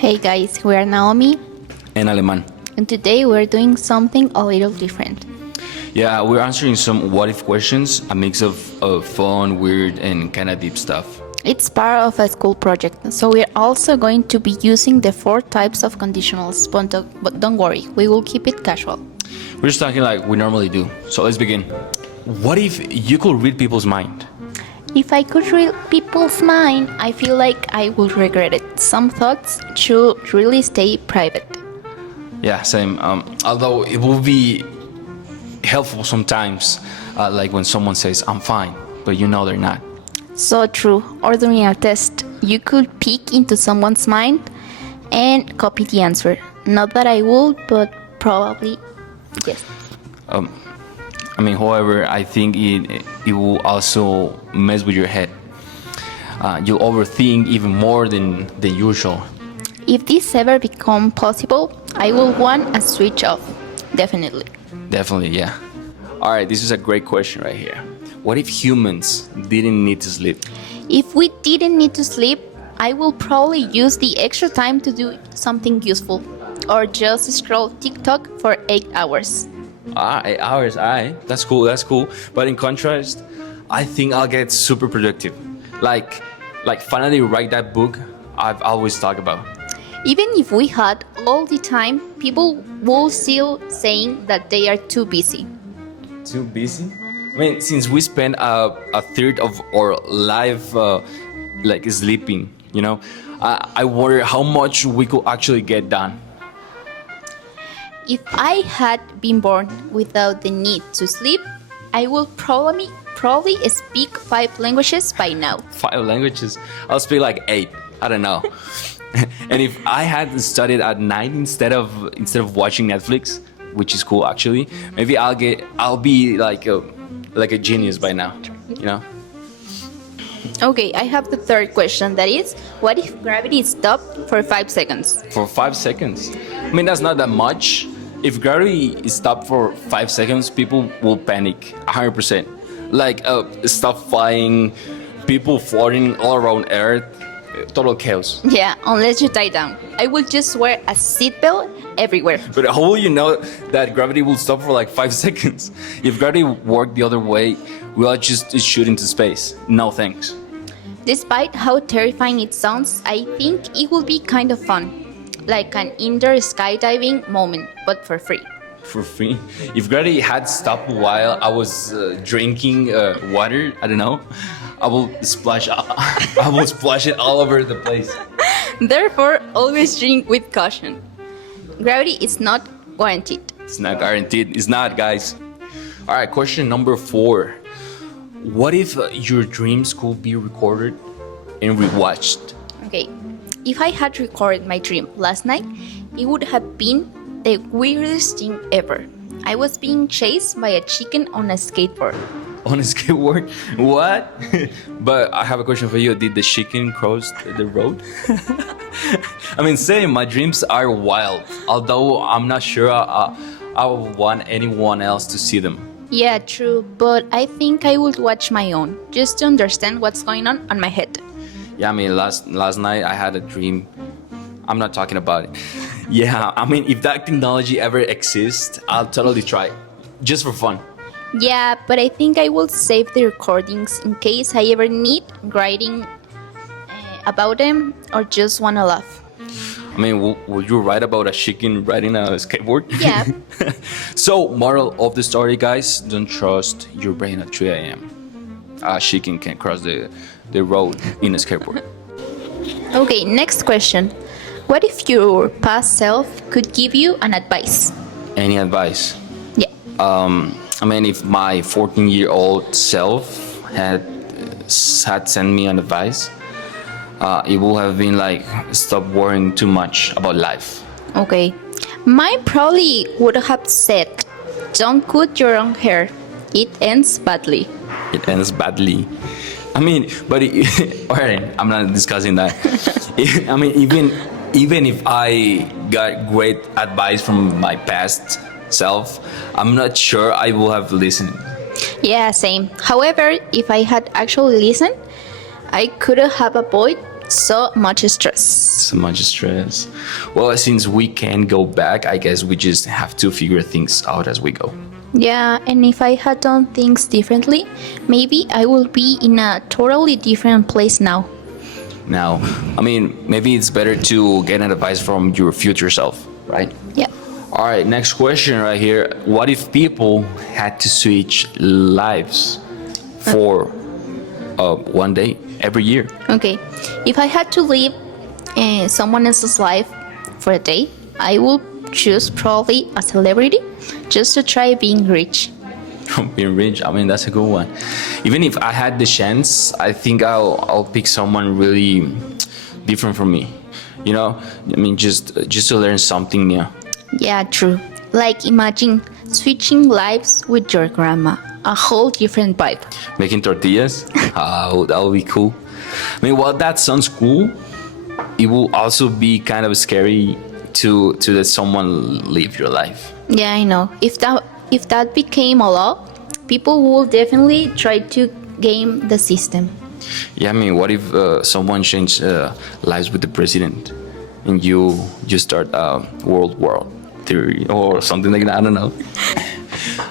Hey guys, we are Naomi, En alemán. and today we're doing something a little different. Yeah, we're answering some what if questions, a mix of fun, weird, and kind of deep stuff. It's part of a school project, so we're also going to be using the 4 types of conditionals, but don't worry, we will keep it casual. We're just talking like we normally do. So let's begin. What if you could read people's mind? If I could read people's mind, I feel like I would regret it. Some thoughts should really stay private. Yeah, same. Although it will be helpful sometimes, like when someone says, I'm fine, but you know they're not. So true, or during a test, you could peek into someone's mind and copy the answer. Not that I would, but probably yes. However, I think it will also mess with your head. You'll overthink even more than usual. If this ever become possible, I will want a switch off. Definitely. Definitely, yeah. All right, this is a great question right here. What if humans didn't need to sleep? If we didn't need to sleep, I will probably use the extra time to do something useful. Or just scroll TikTok for 8 hours. 8 hours, all right. That's cool. But in contrast, I think I'll get super productive. Like finally write that book I've always talked about. Even if we had all the time, people will still saying that they are too busy. Too busy? Since we spend a third of our life sleeping, I wonder how much we could actually get done. If I had been born without the need to sleep, I will probably speak 5 languages by now. 5 languages? I'll speak like 8. I don't know. And if I had studied at night instead of watching Netflix, which is cool actually, maybe I'll be like a genius by now, Okay, I have the third question. That is, what if gravity stopped for 5 seconds? For 5 seconds? That's not that much. If gravity is stopped for 5 seconds, people will panic 100%. Like stuff flying, people floating all around Earth, total chaos. Yeah, unless you die down. I will just wear a seatbelt everywhere. But how will you know that gravity will stop for like 5 seconds? If gravity worked the other way, we'll just shoot into space. No thanks. Despite how terrifying it sounds, I think it will be kind of fun. Like an indoor skydiving moment, but for free. For free? If gravity had stopped while I was drinking water, I don't know, I will splash it all over the place. Therefore, always drink with caution. Gravity is not guaranteed. It's not guaranteed. It's not, guys. All right, question number 4. What if your dreams could be recorded and rewatched? Okay, if I had recorded my dream last night, it would have been the weirdest thing ever. I was being chased by a chicken on a skateboard. On a skateboard? What? But I have a question for you. Did the chicken cross the road? Same. My dreams are wild. Although I'm not sure I would want anyone else to see them. Yeah, true. But I think I would watch my own, just to understand what's going on my head. Yeah, last night I had a dream. I'm not talking about it. Yeah, if that technology ever exists, I'll totally try it. Just for fun. Yeah, but I think I will save the recordings in case I ever need writing about them or just wanna laugh. Would you write about a chicken riding a skateboard? Yeah. So, moral of the story, guys, don't trust your brain at 3 a.m. A chicken can cross the road in a skateboard. Okay, next question. What if your past self could give you an advice? Any advice? Yeah. If my 14-year-old self had sent me an advice, it would have been like, stop worrying too much about life. Okay. Mine probably would have said, don't cut your own hair. It ends badly. It ends badly. Alright, I'm not discussing that. Even if I got great advice from my past self, I'm not sure I will have listened. Yeah, same. However, if I had actually listened, I could have avoided So much stress. So much stress. Well, since we can't go back, I guess we just have to figure things out as we go. Yeah, and if I had done things differently, maybe I would be in a totally different place now. Now, I mean, maybe it's better to get an advice from your future self, right? Yeah. All right, next question right here. What if people had to switch lives for one day every year? Okay. If I had to live someone else's life for a day, I would choose probably a celebrity just to try being rich. Being rich, I mean, that's a good one. Even if I had the chance, I think I'll pick someone really different from me. You know, I mean, just to learn something new. Yeah, true. Like imagine switching lives with your grandma. A whole different vibe. Making tortillas, that would be cool. I mean, while that sounds cool, it will also be kind of scary to let someone live your life. Yeah, I know. If that became a law, people will definitely try to game the system. Yeah, I mean, what if someone changed lives with the president, and you start World War III or something like that? I don't know.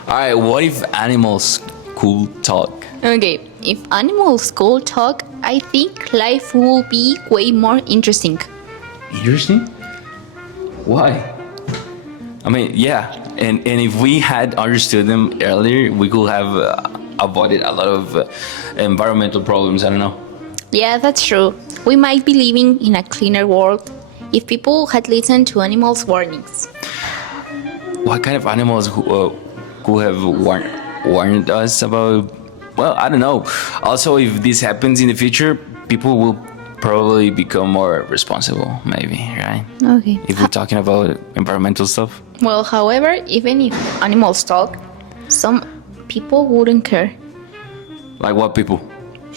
All right, what if animals could talk? Okay, if animals could talk, I think life will be way more interesting. Interesting? Why? I mean, yeah, and if we had understood them earlier, we could have avoided a lot of environmental problems. I don't know. Yeah, that's true. We might be living in a cleaner world if people had listened to animals' warnings. What kind of animals could have warned us about? Well, I don't know. Also, if this happens in the future, people will probably become more responsible, maybe, right? Okay. If we're talking about environmental stuff. Well, however, even if animals talk, some people wouldn't care. Like what people?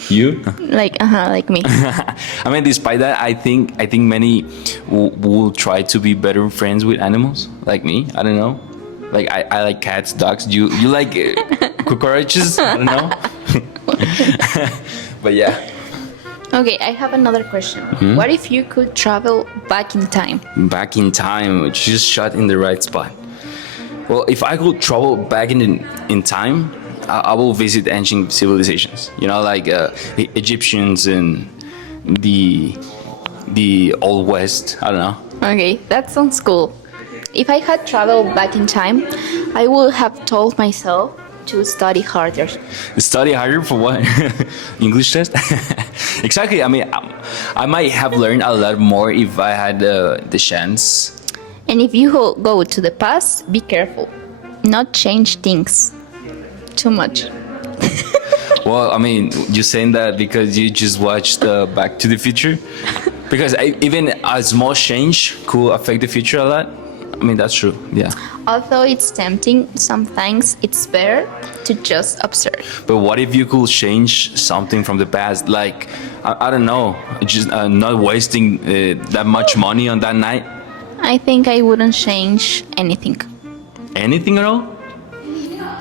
You? Like me. I mean, despite that, I think many will try to be better friends with animals, like me. I don't know. Like I like cats, dogs. You like cockroaches? I don't know. But yeah. Okay, I have another question. What if you could travel back in time? Back in time, just shot in the right spot. Well, if I could travel back in time, I will visit ancient civilizations. You know, like the Egyptians and the Old West. I don't know. Okay, that sounds cool. If I had traveled back in time, I would have told myself to study harder. Study harder for what? English test? Exactly. I mean, I might have learned a lot more if I had the chance. And if you go to the past, be careful. Not change things too much. Well, I mean, you're saying that because you just watched Back to the Future? Because even a small change could affect the future a lot. I mean, that's true, yeah. Although it's tempting, sometimes it's better to just observe. But what if you could change something from the past? Like, I don't know, just not wasting that much money on that night? I think I wouldn't change anything. Anything at all?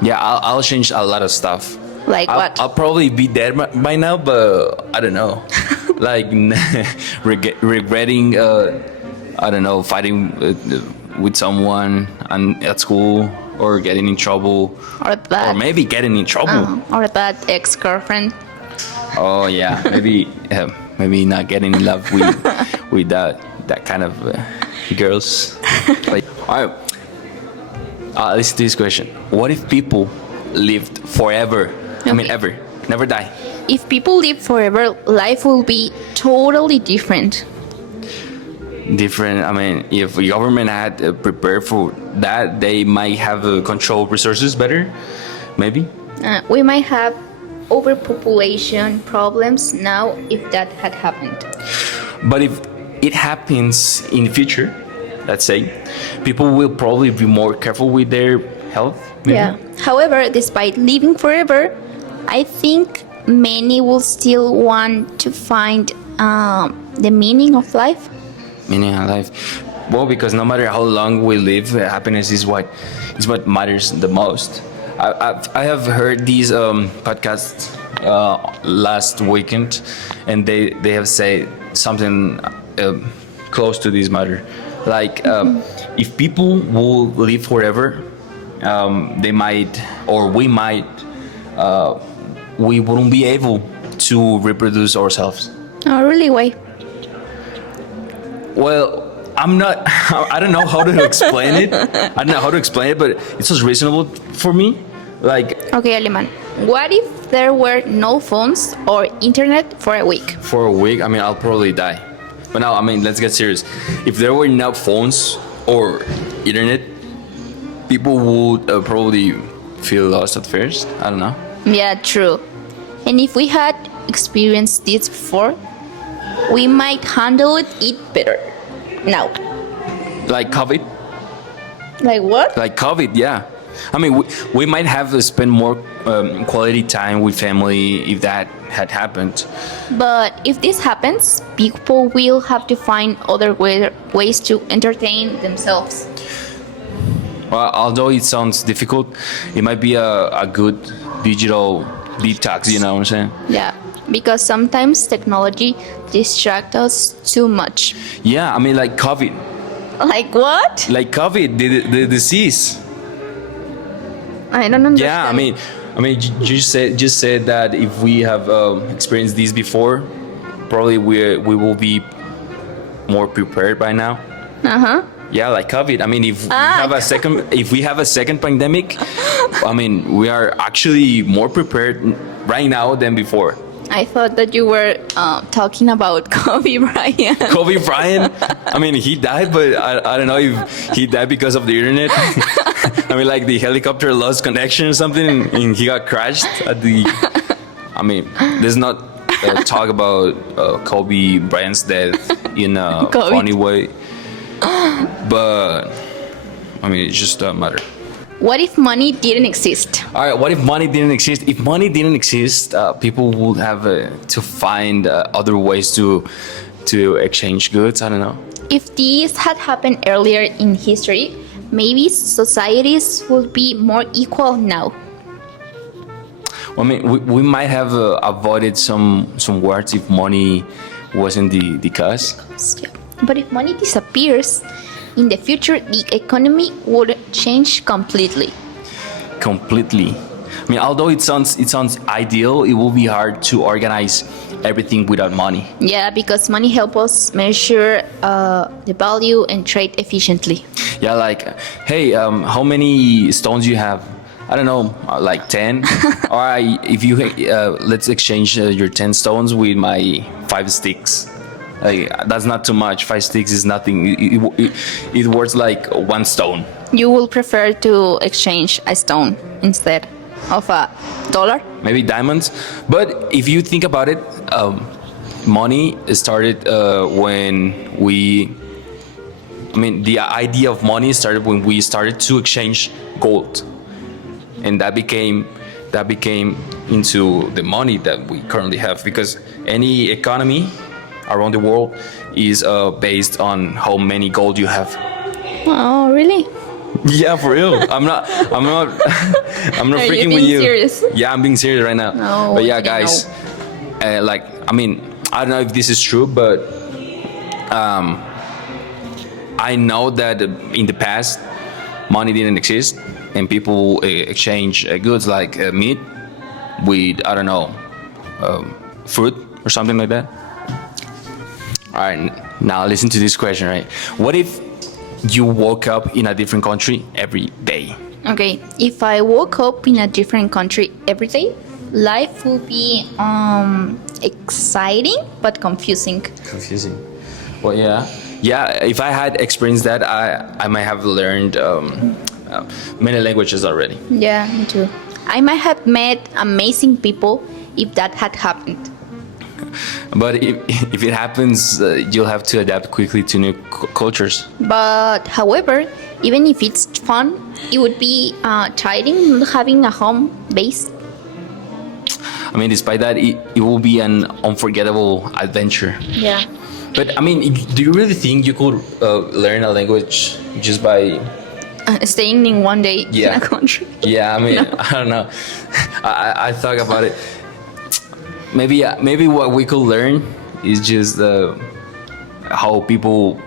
Yeah, I'll change a lot of stuff. Like what? I'll probably be dead by now, but I don't know. Like, regretting, I don't know, fighting with someone at school or getting in trouble. Or maybe getting in trouble. Or that ex-girlfriend. Oh yeah, maybe not getting in love with that kind of girls. Like, all right, listen to this question. What if people lived forever? Okay. I mean, ever, never die. If people live forever, life will be totally different. Different. I mean, if the government had prepared for that, they might have control resources better. Maybe. We might have overpopulation problems now if that had happened. But if it happens in the future, let's say, people will probably be more careful with their health. Maybe? Yeah. However, despite living forever, I think many will still want to find the meaning of life. Meaning of life. Well, because no matter how long we live, happiness is what matters the most. I have heard these podcasts last weekend, and they have said something close to this matter. Like, if people will live forever, they might, or we might, we wouldn't be able to reproduce ourselves. Oh, really? Why? Well, I'm not. I don't know how to explain it. I don't know how to explain it, but it's just reasonable for me. Like, Okay, Aleman. What if there were no phones or internet for a week? for a week, I mean, I'll probably die. But now, I mean, let's get serious. If there were no phones or internet, people would probably feel lost at first. I don't know. Yeah, true. And if we had experienced this before, we might handle it better now. Like COVID. Like what? Like COVID, yeah. I mean, we might have to spend more quality time with family if that had happened. But if this happens, people will have to find other ways to entertain themselves. Well, although it sounds difficult, it might be a good digital detox, you know what I'm saying? Yeah, because sometimes technology distracts us too much. Yeah, I mean, like COVID. Like what? Like COVID, the disease. I don't understand. Yeah, I mean, you just said that if we have experienced this before, probably we will be more prepared by now. Uh-huh. Yeah, like COVID. I mean, if we have a second pandemic, I mean, we are actually more prepared right now than before. I thought that you were talking about Kobe Bryant. Kobe Bryant, I mean, he died, but I don't know if he died because of the internet. I mean, like the helicopter lost connection or something, and he got crashed at the. I mean, let's not talk about Kobe Bryant's death in a funny way. But I mean, it just doesn't matter. What if money didn't exist? All right, what if money didn't exist? If money didn't exist, people would have to find other ways to exchange goods. I don't know. If this had happened earlier in history, maybe societies would be more equal now. Well, I mean, we might have avoided some wars if money wasn't the cause. Yeah. But if money disappears, in the future, the economy would change completely. Completely. I mean, although it sounds ideal, it will be hard to organize everything without money. Yeah, because money helps us measure the value and trade efficiently. Yeah, like, hey, how many stones you have? I don't know, like 10. All right, if you let's exchange your 10 stones with my 5 sticks. Like, that's not too much. 5 sticks is nothing. It worth like 1 stone. You will prefer to exchange a stone instead of $1? Maybe diamonds. But if you think about it, money started when we. I mean, the idea of money started when we started to exchange gold, and that became into the money that we currently have. Because any economy around the world is based on how many gold you have. Oh, really? Yeah, for real. I'm not Are freaking you with being you. serious? Yeah, I'm being serious right now. No, but yeah, I didn't guys, like, I mean, I don't know if this is true, but I know that in the past, money didn't exist, and people exchange goods like meat with, I don't know, fruit or something like that. All right, now listen to this question, right? What if you woke up in a different country every day? Okay, if I woke up in a different country every day, life will be exciting but confusing. Confusing. Well, yeah. If I had experienced that, I might have learned many languages already. Yeah, me too. I might have met amazing people if that had happened. But if it happens, you'll have to adapt quickly to new cultures. But however, even if it's fun, it would be tiring not having a home base. I mean, despite that, it will be an unforgettable adventure. Yeah. But I mean, do you really think you could learn a language just by Staying in one day Yeah. in a country. Yeah, I mean, No. I don't know. I thought about it. maybe what we could learn is just how people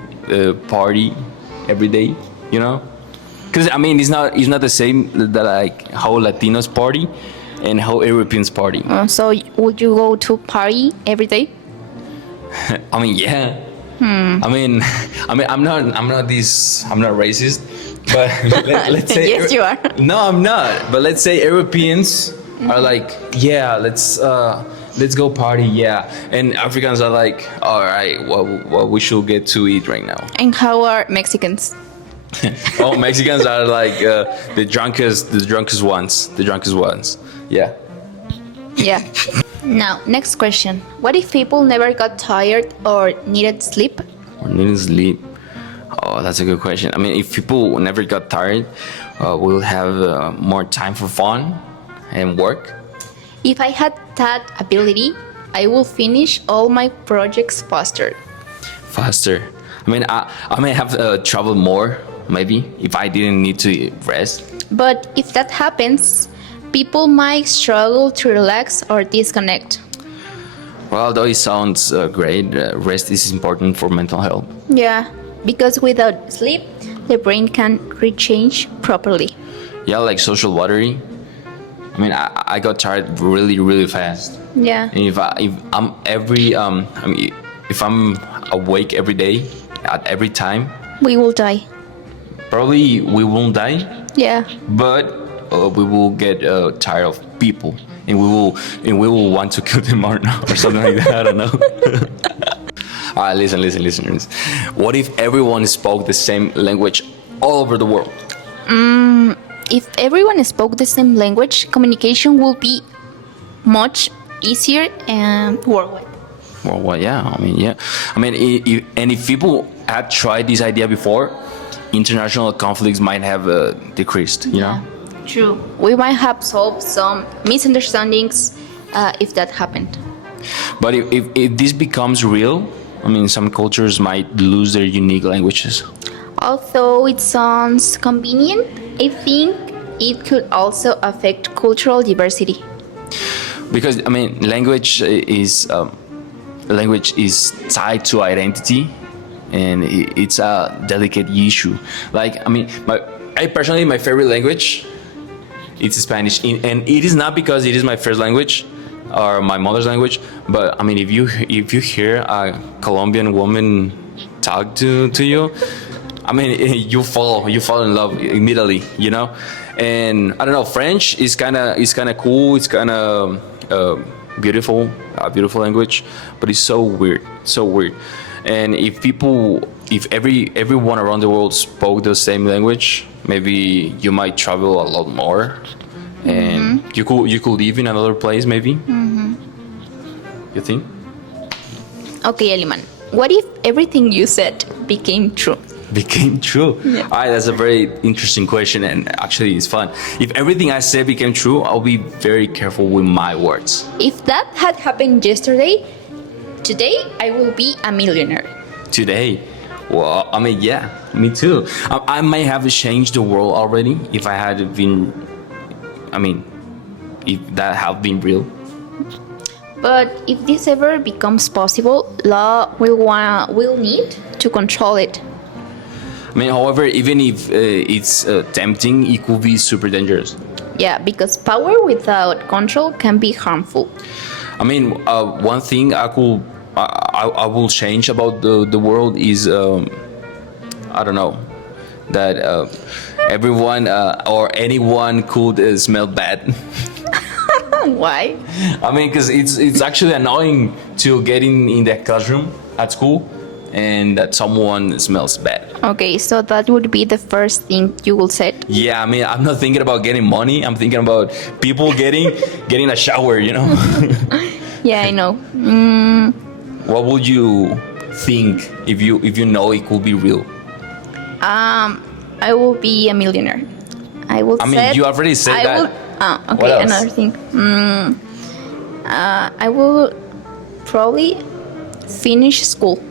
party every day, you know? Because I mean, it's not the same that like how Latinos party and how Europeans party. So would you go to party every day? I mean, yeah. I'm not racist, but let's say Yes, you are. No, I'm not. But let's say Europeans are like, yeah, let's go party, yeah, and Africans are like, all right, what we should get to eat right now. And how are Mexicans? Oh, Mexicans are like the drunkest ones. Yeah. Yeah. Now, next question. What if people never got tired or needed sleep? Or needing sleep. Oh, that's a good question. I mean, if people never got tired, we'll have more time for fun and work. If I had that ability, I will finish all my projects faster. Faster. I mean, I may have traveled more, maybe, if I didn't need to rest. But if that happens, people might struggle to relax or disconnect. Well, though it sounds great, rest is important for mental health. Yeah, because without sleep, the brain can rechange properly. Yeah, like social battery. I mean, I got tired really, really fast. Yeah. And if I'm awake every day, at every time, We will die. probably we won't die, Yeah. but we will get tired of people, and we will want to kill them or something like that. I don't know. All right, listen, listeners. What if everyone spoke the same language all over the world? If everyone spoke the same language, communication will be much easier and worldwide. Well, yeah. I mean, yeah. I mean, if people had tried this idea before, international conflicts might have decreased. You know. True. We might have solved some misunderstandings if that happened. But if this becomes real, I mean, some cultures might lose their unique languages. Although it sounds convenient, I think it could also affect cultural diversity. Because I mean, language is tied to identity, and it's a delicate issue. Like I mean, my favorite language, it's Spanish, and it is not because it is my first language or my mother's language, but I mean, if you hear a Colombian woman talk to you, I mean, you fall in love immediately, you know. And I don't know, French is kind of cool. It's kind of beautiful, a beautiful language, but it's so weird. And if everyone around the world spoke the same language, maybe you might travel a lot more, and you could live in another place, maybe. You think? Okay, Eliman, what if everything you said became true? Became true. Yeah. All right, that's a very interesting question, and actually it's fun. If everything I said became true, I'll be very careful with my words. If that had happened yesterday, today I will be a millionaire. Today, well, I mean, yeah, me too. I may have changed the world already if I had been, I mean, if that had been real. But if this ever becomes possible, law will need to control it. I mean, however, even if it's tempting, it could be super dangerous. Yeah, because power without control can be harmful. I mean, one thing I will change about the world is I don't know, that everyone or anyone could smell bad. Why? I mean, because it's actually annoying to get in that classroom at school and that someone smells bad. Okay, so that would be the first thing you will say. Yeah, I mean, I'm not thinking about getting money. I'm thinking about people getting a shower, you know? Yeah, I know. What would you think if you know it could be real? I will be a millionaire. I will. I mean, you already said that. Okay, What else? another thing. I will probably finish school.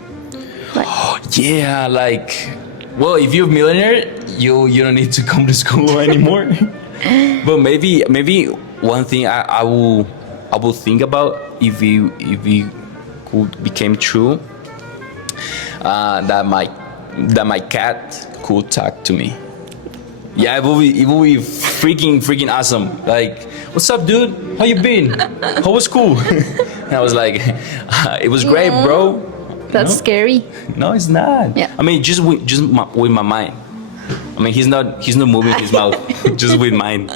Like, Yeah, like, well, if you're a millionaire, you don't need to come to school anymore. But maybe one thing I I would think about if it could became true. That my cat could talk to me. Yeah, it will be freaking awesome. Like, what's up, dude? How you been? How was school? And I was like, it was great, bro. That's No? scary. No, it's not. Yeah. I mean, with my mind. I mean, he's not moving his mouth, just with mine.